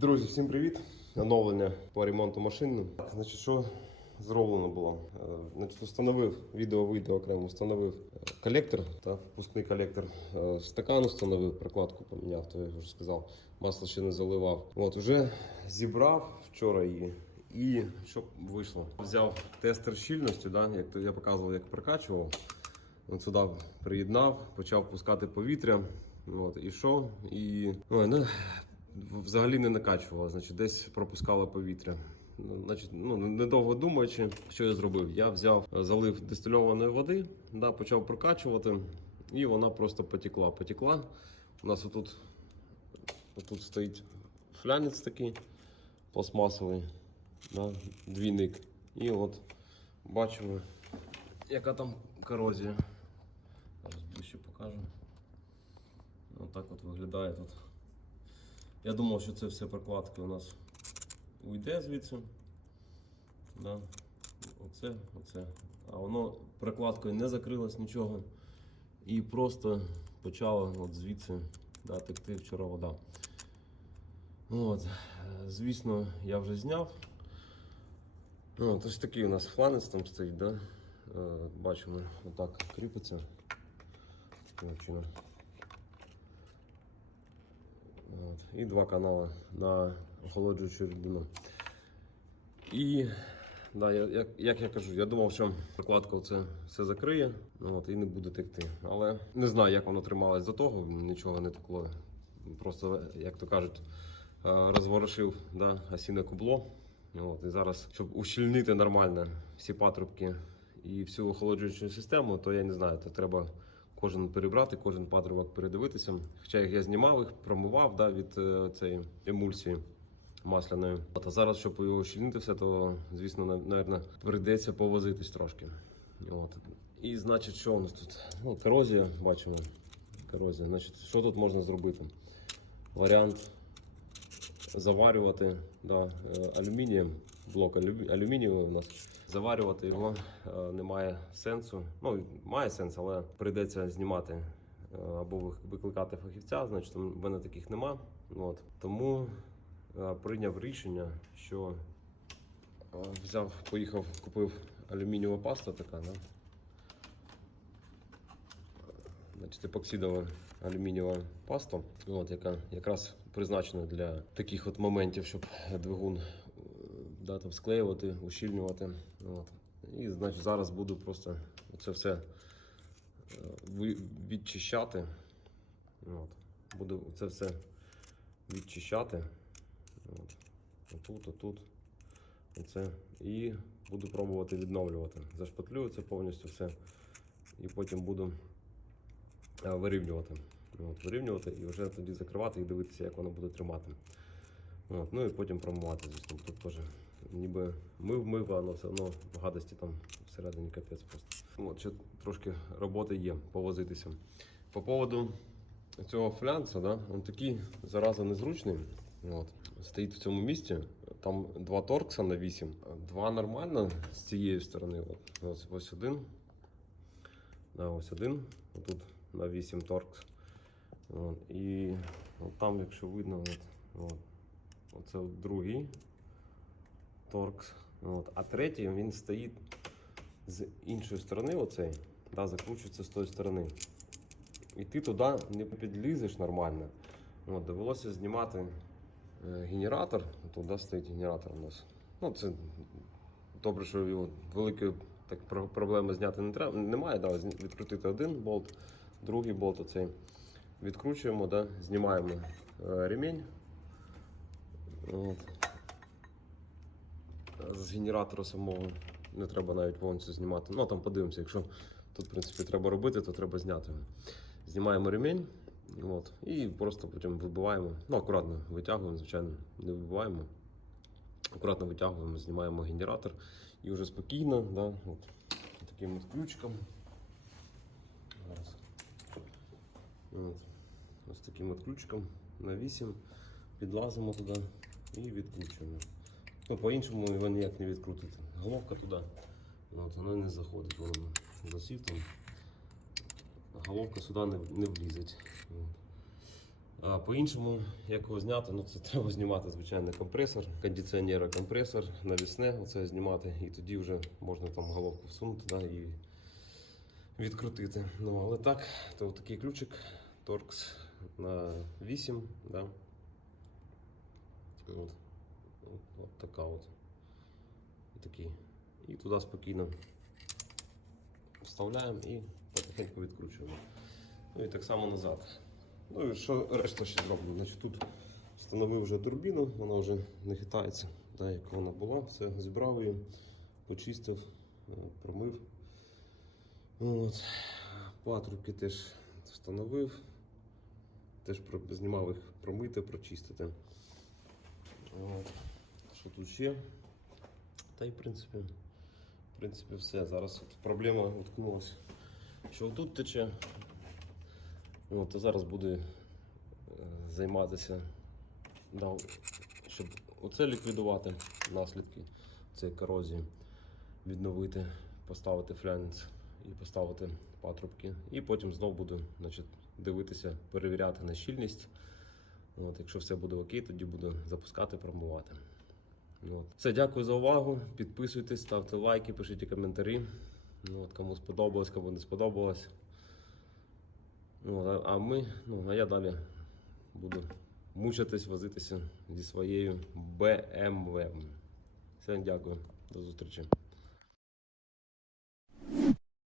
Друзі, всім привіт! Оновлення по ремонту машини. Значить, що зроблено було? Е, Значить, встановив відео вийде окремо, встановив е, колектор та впускний колектор. Е, Стакан встановив, прокладку поміняв, то я вже сказав. Масло ще не заливав. От вже зібрав вчора її. І що вийшло? Взяв тестер щільності, да, як я показував, як прокачував. От сюди приєднав, почав пускати повітря. От, і що? І ну, взагалі не накачувало, значить, десь пропускало повітря. Ну, Значить, ну, недовго думаючи, що я зробив? Я взяв, е, залив дистильованої води, да, почав прокачувати, і вона просто потекла. Потекла. У нас отут, отут стоїть флянець такий пластмасовий, да, двійник. І от бачимо, яка там корозія. Зараз ближче покажу. Отак от виглядає тут. Я думав, що це все прокладки у нас уйде звідси. Да. Оце, оце. А воно прокладкою не закрилось нічого. І просто почала от звідси да, текти вчора вода. От. Звісно, я вже зняв. От, ось такий у нас фланець там стоїть, да? Е, бачимо, отак кріпиться. Чином. От. І два канали на охолоджуючу рідину. І да, як, як я кажу, я думав, що прокладка це все закриє от, і не буде текти. Але не знаю, як воно трималось до того, нічого не текло. Просто, як то кажуть, е, розворошив да, осінне кубло. От, і зараз, щоб ущільнити нормально всі патрубки і всю охолоджуючу систему, то я не знаю, то треба кожен перебрати, кожен патрубок передивитися. Хоча як я знімав їх, промивав да, від е, цієї емульсії масляної. А зараз, щоб його ущільнити все, то звісно, напевно, прийдеться повозитись трошки. От. І значить, що у нас тут? Ну, корозія, бачимо. Корозія. Значить, що тут можна зробити? Варіант заварювати да, е, алюмінієм, блок алю- алюмінієвий у нас. Заварювати його е, немає сенсу. Ну, має сенс, але прийдеться знімати е, або викликати фахівця, значить в мене таких нема. От. Тому е, прийняв рішення, що взяв, поїхав, купив алюмінієва паста така. Да? Значить, епоксидова алюмінієва паста, от, яка якраз призначена для таких от моментів, щоб двигун да, там, склеювати, ущільнювати. От. І значить, зараз буду просто це все е, відчищати. От. Буду це все відчищати. От. Отут, отут. Оце. І буду пробувати відновлювати. Зашпатлюю це повністю все. І потім буду е, вирівнювати. От, вирівнювати і вже тоді закривати і дивитися, як воно буде тримати. От, ну і потім промивати, звісно, тут теж ніби мив мив, але все одно гадості там всередині капець просто. От, ще трошки роботи є, повозитися. По поводу цього флянца, да, він такий зараза незручний. От, стоїть в цьому місці. Там два торкса на 8, два нормально з цієї сторони. От, ось, ось один. Да, ось один. Тут на 8 торкс. От, і от там, якщо видно, от, от, оце другий торкс. От, а третій він стоїть з іншої сторони, оцей, да, закручується з тої сторони. І ти туди не підлізеш нормально. От, довелося знімати е, генератор. Туди стоїть генератор у нас. Ну, це добре, що його великої так, проблеми зняти не треба. Немає, да, відкрутити один болт, другий болт оцей. Відкручуємо, да, знімаємо е, ремінь. От. З генератора самого не треба навіть повністю знімати. Ну там подивимося, якщо тут в принципі треба робити, то треба зняти. Знімаємо ремінь от, і просто потім вибиваємо. Ну, акуратно витягуємо, звичайно, не вибиваємо. Акуратно витягуємо, знімаємо генератор і вже спокійно, да, от, таким от ключиком. От. Ось таким от ключиком на 8 підлазимо туди і відкручуємо. Ну, по-іншому його ніяк не відкрутити. Головка туди. От, вона не заходить, воно засів там. Головка сюди не, не влізеть. А по-іншому, як його зняти, ну це треба знімати, звичайно, компресор, кондиціонера, компресор, навісне, оце знімати, і тоді вже можна там головку всунути да, і відкрутити. Ну, але так, то такий ключик Torx на 8, да. От, от, от така от. Такий. І туди спокійно вставляємо і потихеньку відкручуємо. Ну і так само назад. Ну і що решта ще зроблено? Значить, тут встановив вже турбіну, вона вже не хитається, так, як вона була. Все, зібрав її, почистив, е, промив. От. Патрубки теж встановив. Теж знімав їх промити, прочистити. От. Що тут ще? Та й в принципі, в принципі все. Зараз от проблема уткнулася. Що тут тече. От, то зараз буду е, займатися, да, щоб оце ліквідувати наслідки цієї корозії, відновити, поставити флянець і поставити патрубки. І потім знову буду значить, дивитися, перевіряти на щільність. От, якщо все буде окей, тоді буду запускати, промивати. От. Все, дякую за увагу. Підписуйтесь, ставте лайки, пишіть коментарі. Ну, от, кому сподобалось, кому не сподобалось. Ну, а ми, ну, а я далі буду мучитись, возитися зі своєю BMW. Всім дякую. До зустрічі.